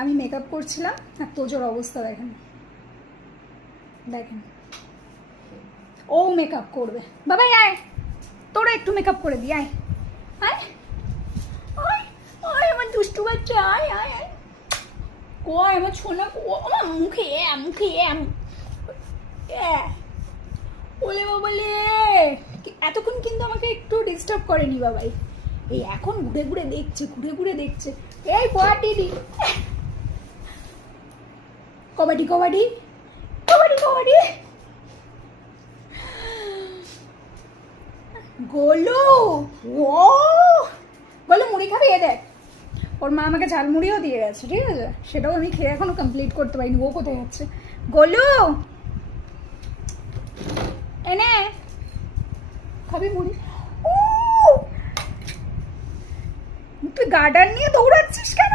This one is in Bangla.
আমি মেকআপ করছিলাম আর তোজোর অবস্থা দেখেন দেখেন, ও মেকআপ করবে। বাবাই আয়, তোরা একটু মেকআপ করে দি, আয় আয় আয় আয় আমার দুষ্টু বাচ্চা, আয় আয় আয়, কয় আমার ছোনা, আমার মুখে মুখে ওলে বাবালে। এতক্ষণ কিন্তু আমাকে একটু ডিস্টার্ব করেনি বাবাই, এই এখন ঘুরে ঘুরে দেখছে, ঘুরে ঘুরে দেখছে। এই পড়াটি দি, কবাডি কবাডি কবাডি কবাডি। গোলু, ও গোলু মুড়ি খাবি? এ দেখ ওর মা আমাকে ঝালমুড়িও দিয়ে গেছে, ঠিক আছে, সেটাও আমি খেয়ে এখনো কমপ্লিট করতে পারিনি। ও কোথায় যাচ্ছে? গোলু এনে খাবি মুড়ি? ও তুই গার্ডার নিয়ে দৌড়াচ্ছিস কেন?